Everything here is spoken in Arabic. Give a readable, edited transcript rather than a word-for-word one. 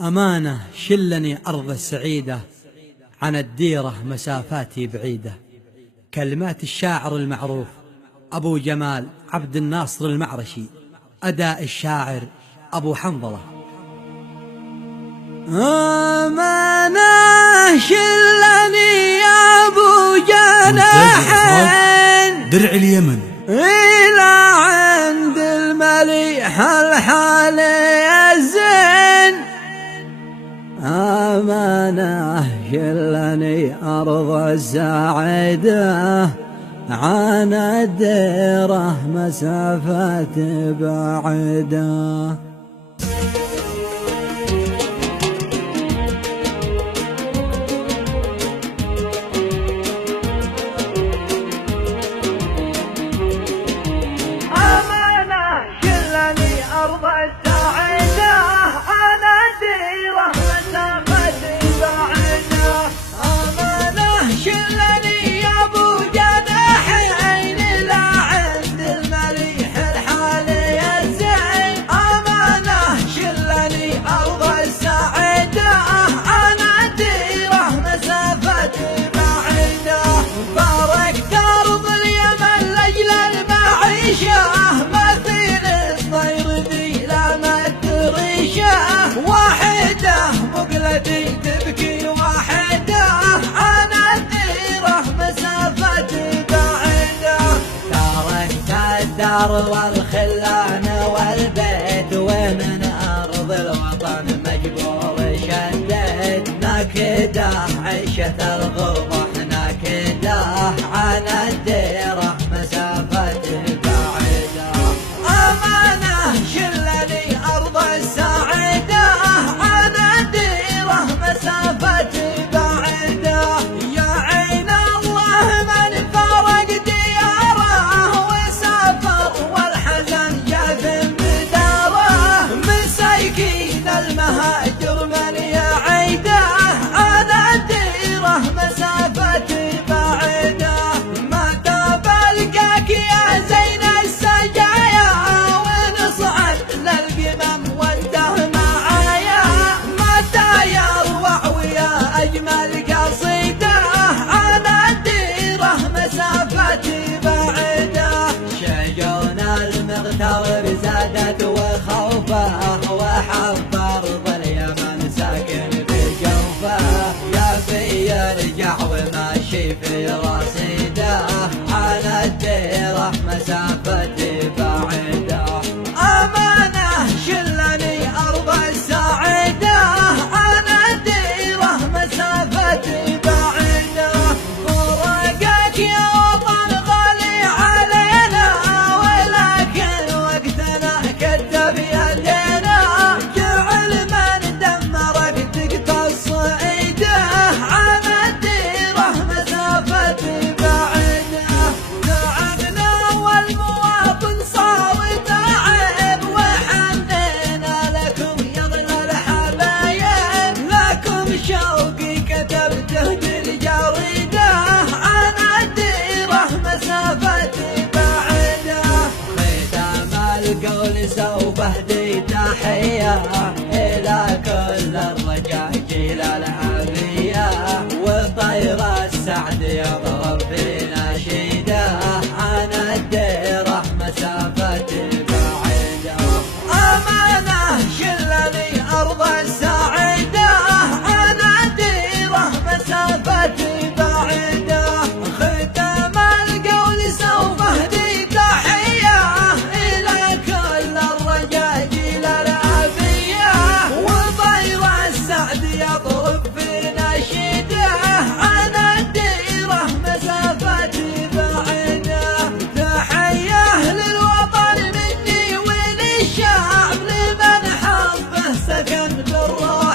أمانة شلني أرض السعيدة، عن الديرة مسافاتي بعيدة. كلمات الشاعر المعروف أبو جمال عبد الناصر المعرشي، أداء الشاعر أبو حنظلة. أمانة شلني يا أبو جناحين درع اليمن إلى عند المليح الحالي الزين. أمانة شلني أرض السعيدة، عن الديرة مسافات بعيدة. تبكي واحدة عن الديرة مسافة بعيدة. تركت الدار والخلان والبيت، ومن أرض الوطن مجبور شديت. ناكدة عيشة الغربة، ناكدة عن الديرة مسافة بعيدة. أمانة شلني أرض السعيدة، مسافة بعيدة. يا عين الله من فرق دياره وسافر، والحزن جاف بداره. مساكين المهاجر من يعيده، عن الديرة مسافة بعيدة. ما تبلقاك يا زين السجايا، ونصعد للقمم وانته معايا. متى أجمل قصيدة عن الديرة مسافة بعيدة. شجون المغترب زادت وخوفه، وحب أرض اليمن ساكن في جوفه. يا في يرجع وماشي في رصيده، عن الديرة مسافة بعيدة. أمانة شلني أرض السعيدة، مسافة بعيدة. فرقك يا وطن غالي علينا، ولكن وقتنا كتب يدينا. جعل من دمرك تقتص صعيده، عن الديرة مسافة بعيدة. تعبنا والمواطن صار تعب، وحنينا لكم يا اغلى الحبايب. لكم شوقي كتبته بالجريدة، عن الديرة مسافة بعيدة. ختام القول سوف اهدي تحية إلى كل الرجاجيل العافية، وطير السعد يضرب في نشيده، عن الديرة مسافة بعيدة. أمانة شلني أرض السعيدة، عن الديرة مسافة بعيدة. ختام القول سوف اهدي تحية إلى كل الرجاجيل العافية، وطير السعد يضرب في نشيده، عن الديرة مسافة بعيدة. تحية للوطن مني وللشعب، لمن حبه سكن بالراحة.